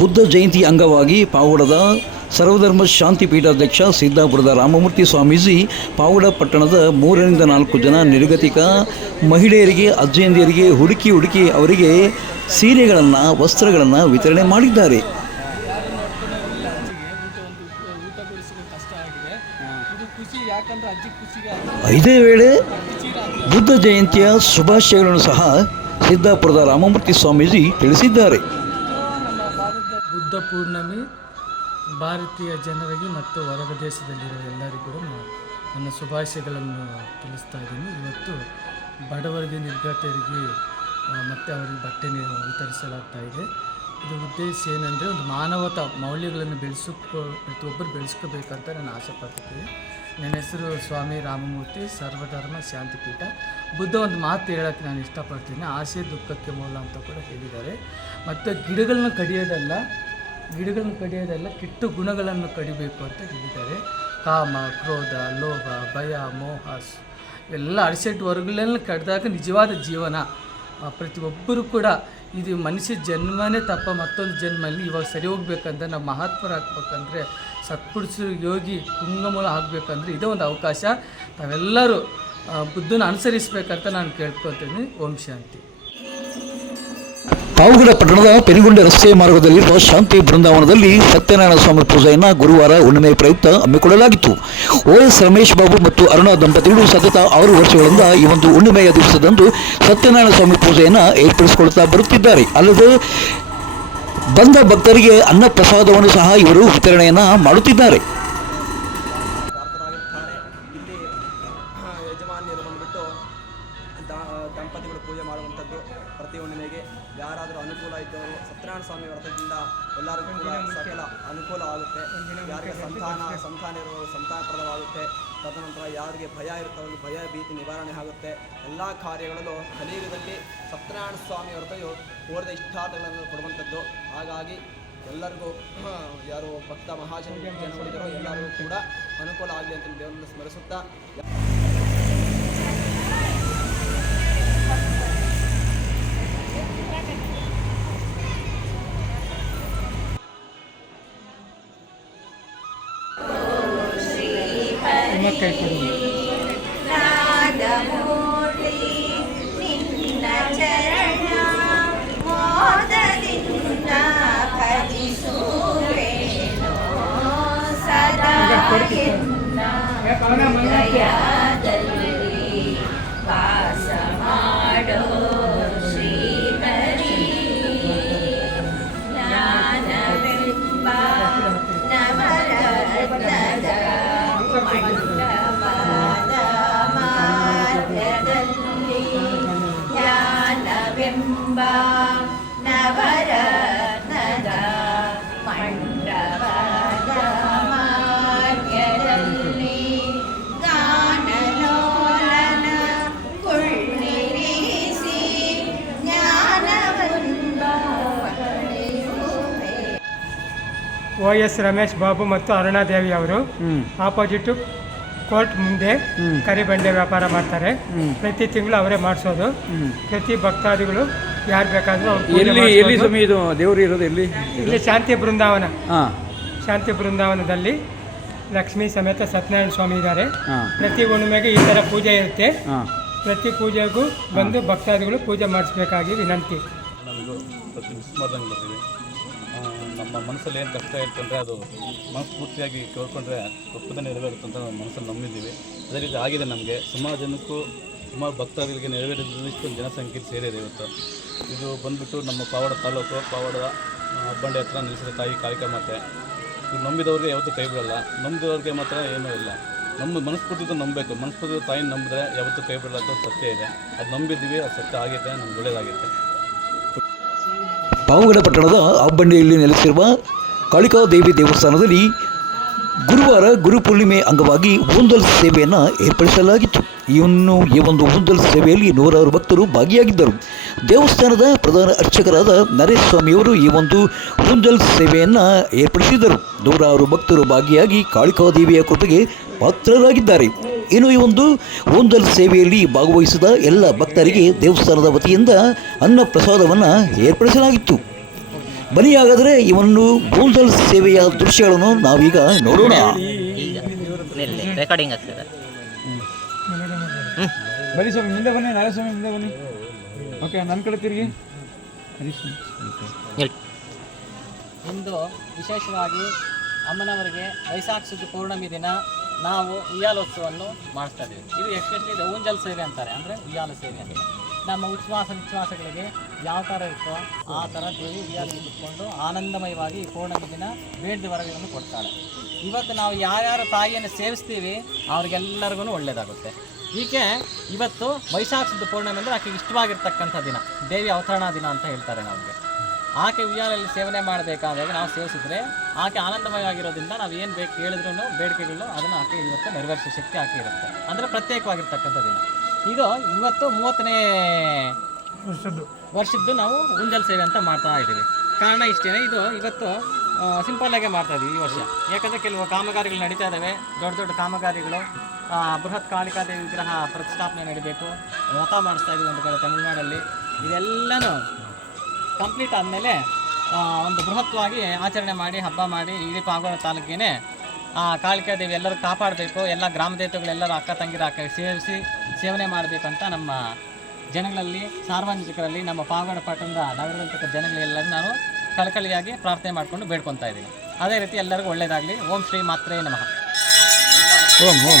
ಬುದ್ಧ ಜಯಂತಿ ಅಂಗವಾಗಿ ಪಾವುಡದ ಸರ್ವಧರ್ಮ ಶಾಂತಿ ಪೀಠಾಧ್ಯಕ್ಷ ಸಿದ್ದಾಪುರದ ರಾಮಮೂರ್ತಿ ಸ್ವಾಮೀಜಿ ಪಾವುಡ ಪಟ್ಟಣದ ಮೂರರಿಂದ ನಾಲ್ಕು ಜನ ನಿರ್ಗತಿಕ ಮಹಿಳೆಯರಿಗೆ, ಅಜ್ಜಯಂದಿಯರಿಗೆ ಹುಡುಕಿ ಹುಡುಕಿ ಅವರಿಗೆ ಸೀರೆಗಳನ್ನು, ವಸ್ತ್ರಗಳನ್ನು ವಿತರಣೆ ಮಾಡಿದ್ದಾರೆ. ಇದು ವೇಳೆ ಬುದ್ಧ ಜಯಂತಿಯ ಶುಭಾಶಯಗಳನ್ನು ಸಹ ಸಿದ್ದಾಪುರದ ರಾಮಮೂರ್ತಿ ಸ್ವಾಮೀಜಿ ತಿಳಿಸಿದ್ದಾರೆ. ಬುದ್ಧ ಪೂರ್ಣಮಿ ಭಾರತೀಯ ಜನರಿಗೆ ಮತ್ತು ಹೊರಗ ದೇಶದಲ್ಲಿರುವ ಎಲ್ಲರಿಗೂ ನನ್ನ ಶುಭಾಶಯಗಳನ್ನು ತಿಳಿಸ್ತಾ ಇದ್ದೀನಿ. ಇವತ್ತು ಬಡವರಿಗೆ ನಿರ್ಗತರಿಗೆ ಮತ್ತು ಅವರಿಗೆ ಬಟ್ಟೆ ವಿತರಿಸಲಾಗ್ತಾ ಇದೆ. ಇದು ಉದ್ದೇಶ ಏನಂದರೆ ಒಂದು ಮಾನವತಾ ಮೌಲ್ಯಗಳನ್ನು ಬೆಳೆಸಿಕೊ, ಪ್ರತಿಯೊಬ್ಬರು ಬೆಳೆಸ್ಕೋಬೇಕಂತ ನಾನು ಆಸೆ ಪಡ್ತೀನಿ ನನ್ನ ಹೆಸರು ಸ್ವಾಮಿ ರಾಮಮೂರ್ತಿ, ಸರ್ವಧರ್ಮ ಶಾಂತಿಪೀಠ. ಬುದ್ಧ ಒಂದು ಮಾತು ಹೇಳೋಕ್ಕೆ ನಾನು ಇಷ್ಟಪಡ್ತೀನಿ. ಆಸೆ ದುಃಖಕ್ಕೆ ಮೂಲ ಅಂತ ಕೂಡ ಹೇಳಿದ್ದಾರೆ. ಮತ್ತು ಗಿಡಗಳನ್ನ ಕಡಿಯೋದಲ್ಲ ಗಿಡಗಳನ್ನು ಕಡಿಯೋದೆಲ್ಲ ಕೆಟ್ಟ ಗುಣಗಳನ್ನು ಕಡಿಬೇಕು ಅಂತ ಹೇಳಿದ್ದಾರೆ. ಕಾಮ, ಕ್ರೋಧ, ಲೋಭ, ಭಯ, ಮೋಹ ಎಲ್ಲ ಅಡಿಸೆಟ್ಟು ವರ್ಗಗಳೆಲ್ಲ ಕಡ್ದಾಗ ನಿಜವಾದ ಜೀವನ. ಪ್ರತಿಯೊಬ್ಬರೂ ಕೂಡ ಇದು ಮನುಷ್ಯ ಜನ್ಮನೇ ತಪ್ಪ, ಮತ್ತೊಂದು ಜನ್ಮಲ್ಲಿ ಇವಾಗ ಸರಿ ಹೋಗ್ಬೇಕಂದ್ರೆ ನಾವು ಮಹಾತ್ಮರಾಗಬೇಕಂದ್ರೆ ಸತ್ಪುರುಷರು ಯೋಗಿ ತುಂಗಮೂಲ ಆಗಬೇಕಂದ್ರೆ ಇದೇ ಒಂದು ಅವಕಾಶ. ತಾವೆಲ್ಲರೂ ಬುದ್ಧನ ಅನುಸರಿಸಬೇಕಂತ ನಾನು ಕೇಳ್ಕೊತೀನಿ ಓಂ ಶಾಂತಿ. ಪಾವಗಡ ಪಟ್ಟಣದ ಪೆರಿಗುಂಡೆ ರಸ್ತೆ ಮಾರ್ಗದಲ್ಲಿರುವ ಶಾಂತಿ ಬೃಂದಾವನದಲ್ಲಿ ಸತ್ಯನಾರಾಯಣ ಸ್ವಾಮಿ ಪೂಜೆಯನ್ನು ಗುರುವಾರ ಹುಣ್ಣಿಮೆ ಪ್ರಯುಕ್ತ ಹಮ್ಮಿಕೊಳ್ಳಲಾಗಿತ್ತು. ಓ ಎಸ್ ರಮೇಶ್ ಬಾಬು ಮತ್ತು ಅರುಣ ದಂಪತಿಗಳು ಸತತ ಆರು ವರ್ಷಗಳಿಂದ ಈ ಒಂದು ಹುಣ್ಣಿಮೆಯ ದಿವಸದಂದು ಸತ್ಯನಾರಾಯಣ ಸ್ವಾಮಿ ಪೂಜೆಯನ್ನು ಏರ್ಪಡಿಸಿಕೊಳ್ತಾ ಬರುತ್ತಿದ್ದಾರೆ. ಅಲ್ಲದೆ ಬಂದ ಭಕ್ತರಿಗೆ ಅನ್ನ ಪ್ರಸಾದವನ್ನು ಸಹ ಇವರು ವಿತರಣೆಯನ್ನು ಮಾಡುತ್ತಿದ್ದಾರೆ. ದಂಪತಿಗಳು ಪೂಜೆ ಮಾಡುವಂಥದ್ದು ಪ್ರತಿ ಹುಣ್ಣಿಮೆಗೆ ಯಾರಾದರೂ ಅನುಕೂಲ ಇದ್ದವರು ಸತ್ಯನಾರಾಯಣ ಸ್ವಾಮಿ ವ್ರತದಿಂದ ಎಲ್ಲರಿಗೂ ಕೂಡ ಸಕಲ ಅನುಕೂಲ ಆಗುತ್ತೆ. ಯಾರಿಗೆ ಸಂತಾನ ಸಂತಾನ ಇರುವವರು ಸಂತಾನಪ್ರದವಾಗುತ್ತೆ. ತದನಂತರ ಯಾರಿಗೆ ಭಯ ಇರ್ತವಲ್ಲ ಭಯ, ಭೀತಿ ನಿವಾರಣೆ ಆಗುತ್ತೆ. ಎಲ್ಲ ಕಾರ್ಯಗಳಲ್ಲೂ ಕಲಿಯುಗದಲ್ಲಿ ಸತ್ಯನಾರಾಯಣ ಸ್ವಾಮಿ ವ್ರತಯು ಕೋರಿದ ಇಷ್ಟಾರ್ಥಗಳನ್ನು ಕೊಡುವಂಥದ್ದು. ಹಾಗಾಗಿ ಎಲ್ಲರಿಗೂ ಯಾರು ಭಕ್ತ, ಮಹಾಜನ, ಜನಗಳಿದ್ದಾರೋ ಎಲ್ಲರಿಗೂ ಕೂಡ ಅನುಕೂಲ ಆಗಲಿ ಅಂತ ದೇವರನ್ನು ಸ್ಮರಿಸುತ್ತಾ ನಾದಮೂರ್ತಿ ನಿನ್ನ ಓ ಎಸ್ ರಮೇಶ್ ಬಾಬು ಮತ್ತು ಅರುಣಾದೇವಿ ಅವರು ಆಪೋಸಿಟ್ ಕೋರ್ಟ್ ಮುಂದೆ ಕರಿಬಂಡೆ ವ್ಯಾಪಾರ ಮಾಡ್ತಾರೆ. ಪ್ರತಿ ತಿಂಗಳು ಅವರೇ ಮಾಡಿಸೋದು. ಪ್ರತಿ ಭಕ್ತಾದಿಗಳು ಯಾರು ಬೇಕಾದರೂ ಎಲ್ಲಿ ಎಲ್ಲಿ. ಸ್ವಾಮಿ ಇದು ದೇವರು ಇರೋದು ಎಲ್ಲಿ? ಇಲ್ಲಿ ಶಾಂತಿ ಬೃಂದಾವನ. ಹಾಂ. ಶಾಂತಿ ಬೃಂದಾವನದಲ್ಲಿ ಲಕ್ಷ್ಮೀ ಸಮೇತ ಸತ್ಯನಾರಾಯಣ ಸ್ವಾಮಿ ಇದ್ದಾರೆ. ಪ್ರತಿ ಹುಣ್ಣಿಮೆಗೆ ಈ ಥರ ಪೂಜೆ ಇರುತ್ತೆ. ಹಾಂ. ಪ್ರತಿ ಪೂಜೆಗೂ ಬಂದು ಭಕ್ತಾದಿಗಳು ಪೂಜೆ ಮಾಡಿಸ್ಬೇಕಾಗಿ ವಿನಂತಿ. ನಮ್ಮ ಮನಸ್ಸಲ್ಲಿ ಏನು ಕಷ್ಟ ಇರ್ತಂದರೆ ಅದು ಮನಸ್ಫೂರ್ತಿಯಾಗಿ ಕೇಳ್ಕೊಂಡ್ರೆ ತಪ್ಪದೆ ಅಂತ ನಮ್ಮ ಮನಸ್ಸಲ್ಲಿ ನಂಬಿದ್ದೀವಿ. ಅದೇ ರೀತಿ ಆಗಿದೆ ನಮಗೆ. ಸುಮಾರು ಜನಕ್ಕೂ ಸುಮಾರು ಭಕ್ತಾದಿಗಳಿಗೆ ನೆರವೇರಿದ ಇಷ್ಟೊಂದು ಜನಸಂಖ್ಯೆ ಸೇರಿದೆ ಇವತ್ತು. ಇದು ಬಂದ್ಬಿಟ್ಟು ನಮ್ಮ ಪಾವಾಡ ತಾಲೂಕು, ಪಾವಾಡ ಹಬ್ಬಂಡೆ ಹತ್ರ ನಿಲ್ಲಿಸಿದ ತಾಯಿ ಕಾಳಿಕಾ ಮಾತೆ. ಇದು ನಂಬಿದವ್ರಿಗೆ ಯಾವತ್ತೂ ಕೈ ಬಿಡಲ್ಲ. ನಂಬಿದವ್ರಿಗೆ ಮಾತ್ರ ಏನೂ ಇಲ್ಲ. ನಮ್ಮ ಮನಸ್ಫೂರ್ತಿದ್ದು ನಂಬಬೇಕು. ಮನಸ್ಫೂರ್ತಿ ತಾಯಿನ ನಂಬಿದ್ರೆ ಯಾವತ್ತೂ ಕೈ ಬಿಡಲ್ಲ ಅಂತ ಸತ್ಯ ಇದೆ. ಅದು ನಂಬಿದ್ದೀವಿ, ಅದು ಸತ್ಯ ಆಗಿದೆ ನಮ್ಗೆ ಒಳ್ಳೇದಾಗೈತೆ. ಪಾವಗಡ ಪಟ್ಟಣದ ಹಬ್ಬಂಡೆಯಲ್ಲಿ ನೆಲೆಸಿರುವ ಕಾಳಿಕಾ ದೇವಿ ದೇವಸ್ಥಾನದಲ್ಲಿ ಗುರುವಾರ ಗುರುಪೂರ್ಣಿಮೆ ಅಂಗವಾಗಿ ಊಂದಲ್ ಸೇವೆಯನ್ನು ಏರ್ಪಡಿಸಲಾಗಿತ್ತು. ಇನ್ನು ಈ ಒಂದು ಊಂದಲ್ ಸೇವೆಯಲ್ಲಿ ನೂರಾರು ಭಕ್ತರು ಭಾಗಿಯಾಗಿದ್ದರು. ದೇವಸ್ಥಾನದ ಪ್ರಧಾನ ಅರ್ಚಕರಾದ ನರೇಶ್ ಸ್ವಾಮಿಯವರು ಈ ಒಂದು ಊಂದಲ್ ಸೇವೆಯನ್ನು ಏರ್ಪಡಿಸಿದರು. ನೂರಾರು ಭಕ್ತರು ಭಾಗಿಯಾಗಿ ಕಾಳಿಕಾದೇವಿಯ ಕೃಪೆಗೆ ಪಾತ್ರರಾಗಿದ್ದಾರೆ. ಇನ್ನು ಈ ಒಂದು ಊಂದಲ್ ಸೇವೆಯಲ್ಲಿ ಭಾಗವಹಿಸಿದ ಎಲ್ಲ ಭಕ್ತರಿಗೆ ದೇವಸ್ಥಾನದ ವತಿಯಿಂದ ಅನ್ನ ಪ್ರಸಾದವನ್ನು ಏರ್ಪಡಿಸಲಾಗಿತ್ತು. ಬನ್ನಿ ಹಾಗಾದರೆ ಇವನ್ನು ಗೋಂದಲ್ ಸೇವೆಯ ದೃಶ್ಯಗಳನ್ನು ನಾವೀಗ ನೋಡೋಣ. ರೆಕಾರ್ಡಿಂಗ್ ಆಗ್ತದೆ. ಬನ್ನಿ ಸ್ವಾಮಿ ಮುಂದೆ ಬನ್ನಿ ನಾಳೆ ಸ್ವಾಮಿ ಮುಂದೆ ಬನ್ನಿ. ಓಕೆ ನನ್ನ ಕಡೆ ತಿರುಗಿ. ಹೇಳಿ ಇಂದು ವಿಶೇಷವಾಗಿ ಅಮ್ಮನವರಿಗೆ ವೈಶಾಖ ಶುದ್ಧ ಪೌರ್ಣಮಿ ದಿನ ನಾವು ಉಯ್ಯಾಲೋತ್ಸವವನ್ನು ಮಾಡಿಸ್ತಾ ಇದ್ದೀವಿ ಇದು ಎಸ್ಪೆಷಲಿ ಇದು ಊಂಜಲ್ ಸೇವೆ ಅಂತಾರೆ ಅಂದರೆ ಉಯ್ಯಾಲ ಸೇವೆ ಅಂತ. ನಮ್ಮ ಉಚ್ಛ್ವಾಸ ನಿಶ್ವಾಸಗಳಿಗೆ ಯಾವ ಥರ ಇರ್ತೋ ಆ ಥರ ದೇವಿ ಉಯ್ಯಾಲಿಗೆ ಕುತ್ಕೊಂಡು ಆನಂದಮಯವಾಗಿ ಈ ಪೂರ್ಣಮಿ ದಿನ ಬೇಡದ ವರಗಳನ್ನು ಕೊಡ್ತಾಳೆ. ಇವತ್ತು ನಾವು ಯಾರ್ಯಾರು ತಾಯಿಯನ್ನು ಸೇವಿಸ್ತೀವಿ, ಅವ್ರಿಗೆಲ್ಲರಿಗೂ ಒಳ್ಳೆಯದಾಗುತ್ತೆ ಈಕೆ ಇವತ್ತು ವೈಶಾಖದ ಪೌರ್ಣಮಿ ಅಂದರೆ ಆಕೆಗೆ ಇಷ್ಟವಾಗಿರ್ತಕ್ಕಂಥ ದಿನ, ದೇವಿ ಅವತರಣಾ ದಿನ ಅಂತ ಹೇಳ್ತಾರೆ ನಮಗೆ. ಆಕೆ ಉಯ್ಯಾಲಲ್ಲಿ ಸೇವನೆ ಮಾಡಬೇಕಾದಾಗ ನಾವು ಸೇವಿಸಿದ್ರೆ ಆಕೆ ಆನಂದಮಯವಾಗಿರೋದ್ರಿಂದ ನಾವು ಏನು ಬೇಕು ಹೇಳಿದ್ರು ಬೇಡಿಕೆಗಳು ಅದನ್ನು ಆಕೆ ಇವತ್ತು ನೆರವೇರಿಸೋ ಶಕ್ತಿ ಆಕೆ ಇರುತ್ತೆ. ಅಂದರೆ ಪ್ರತ್ಯೇಕವಾಗಿರ್ತಕ್ಕಂಥ ದಿನ. ಇದು ಇವತ್ತು ಮೂವತ್ತನೇ ವರ್ಷದ್ದು. ನಾವು ಉಂಜಲ್ ಸೇವೆ ಅಂತ ಮಾಡ್ತಾ ಇದ್ದೀವಿ. ಕಾರಣ ಇಷ್ಟೇ ಇದು ಇವತ್ತು ಸಿಂಪಲ್ಲಾಗೆ ಮಾಡ್ತಾ ಇದ್ದೀವಿ ಈ ವರ್ಷ. ಯಾಕಂದರೆ ಕೆಲವು ಕಾಮಗಾರಿಗಳು ನಡೀತಾ ಇದ್ದಾವೆ ದೊಡ್ಡ ದೊಡ್ಡ ಕಾಮಗಾರಿಗಳು ಆ, ಬೃಹತ್ ಕಾಳಿಕಾದೇವಿ ವಿಗ್ರಹ ಪ್ರತಿಷ್ಠಾಪನೆ ನಡೀಬೇಕು. ಮತ ಮಾಡಿಸ್ತಾ ಇದ್ದೀವಿ ಒಂದು ಕಡೆ ತಮಿಳುನಾಡಲ್ಲಿ. ಇದೆಲ್ಲನೂ ಕಂಪ್ಲೀಟ್ ಆದಮೇಲೆ ಒಂದು ಬೃಹತ್ವಾಗಿ ಆಚರಣೆ ಮಾಡಿ ಹಬ್ಬ ಮಾಡಿ ಇಡೀ ಪಾಗೋಳ ತಾಲೂಕಿಗೆ ಕಾಳಿಕಾ ದೇವಿ ಎಲ್ಲರೂ ಕಾಪಾಡಬೇಕು. ಎಲ್ಲ ಗ್ರಾಮ ದೇವತೆಗಳೆಲ್ಲರೂ ಅಕ್ಕ ತಂಗಿರ ಅಕ್ಕ ಸೇರಿಸಿ ಸೇವನೆ ಮಾಡಬೇಕು ಅಂತ ನಮ್ಮ ಜನಗಳಲ್ಲಿ, ಸಾರ್ವಜನಿಕರಲ್ಲಿ, ನಮ್ಮ ಪಾವಗಡ ಪಟ್ಟಣದ ನಗರದಲ್ಲಿರ್ತಕ್ಕ ಜನಗಳೆಲ್ಲರೂ ನಾನು ಕಳಕಳಿಯಾಗಿ ಪ್ರಾರ್ಥನೆ ಮಾಡಿಕೊಂಡು ಬೇಡ್ಕೊತಾ ಇದ್ದೀನಿ ಅದೇ ರೀತಿ ಎಲ್ಲರಿಗೂ ಒಳ್ಳೆಯದಾಗಲಿ ಓಂ ಶ್ರೀ ಮಾತ್ರೇ ನಮಃ. ಓಂ ಓಂ.